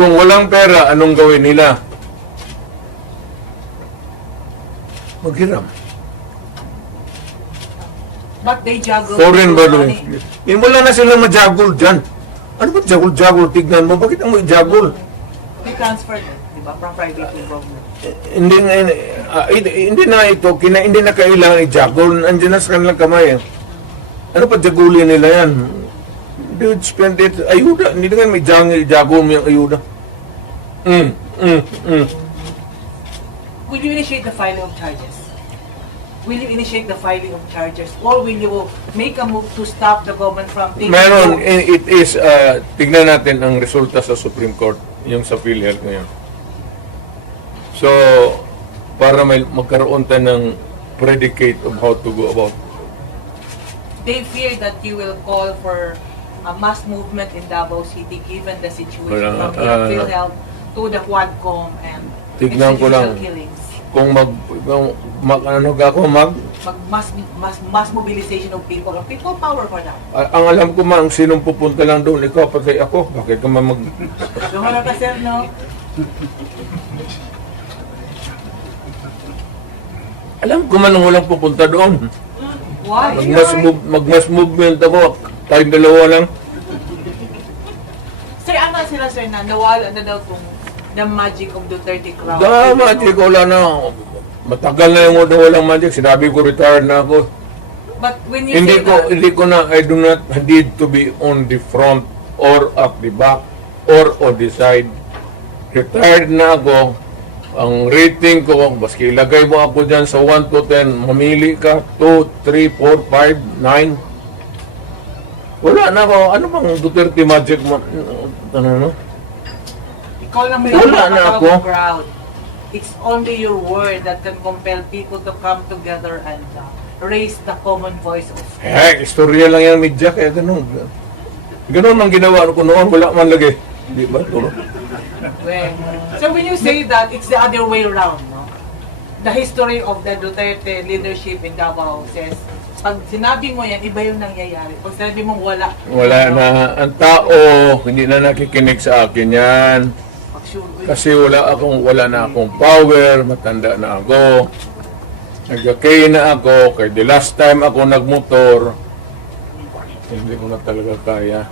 Kung walang pera, anong gawin nila? Maghiram. But they juggle Foreign people's borrowing. money. Wala na silang majagol dyan. Ano ba jagol-jagol? Tignan mo, bakit ang may jagol? They transferred it, di ba, from private to government. Hindi na ito, hindi na kailangan i-jagol. Andiyan na sa kanilang kamay. Ano pa jagulin nila yan? They would spend it, ayuda. Hindi na may jagol mo yung ayuda. Will you initiate the filing of charges? Will you initiate the filing of charges? Or will you make a move to stop the government from taking Meron, votes? it is, tignan natin ang resulta sa Supreme Court, yung sa PhilHealth ngayon. So, para may magkaroon tayo ng predicate of how to go about. They fear that you will call for a mass movement in Davao City given the situation Wala, from the PhilHealth to the Quadcom and Tignan ko lang. extrajudicial killings. Kung Mass mobilization of people power for that. ang alam ko ang sinong pupunta lang doon, ikaw patay ako. Bakit ka mag... Lumala ka, sir, no? Alam ko man ang walang pupunta doon. Why? Mag-mass movement ako, tayong dalawa lang. Sir, ano sila, sir, na nawala na daw kung the magic of Duterte crowd? Magic, wala na. Matagal na yung walang magic. Sinabi ko, retired na ako. But when you say that, Hindi ko na, I do not need to be on the front or at the back or on the side. Retired na ako. Ang rating ko, baski ilagay mo ako dyan sa 1 to 10, mamili ka, 2, 3, 4, 5, 9. Wala na ako. Ano bang Duterte magic mo? Ano? ikaw lang may Wala na nakatawag ako. ng crowd. It's only your word that can compel people to come together and raise the common voice of Istorya lang yan, media, kaya ganun. Ganun ang ginawa ko noon, wala man lagi. Di ba? Well, so when you say that, it's the other way around, no? The history of the Duterte leadership in Davao says, pag sinabi mo yan, iba yung nangyayari. Pag sinabi mong wala. Wala na. Ang tao, hindi na nakikinig sa akin yan. Kasi wala na akong power, matanda na ako. Nagkakay na ako, kaya the last time ako nagmotor, hindi ko na talaga kaya.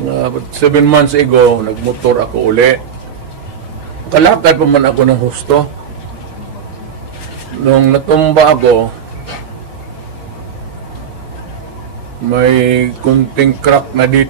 7 months ago, nagmotor ako uli. Kalakad pa man ako ng husto. Nung natumba ako, may kunting crack na dito.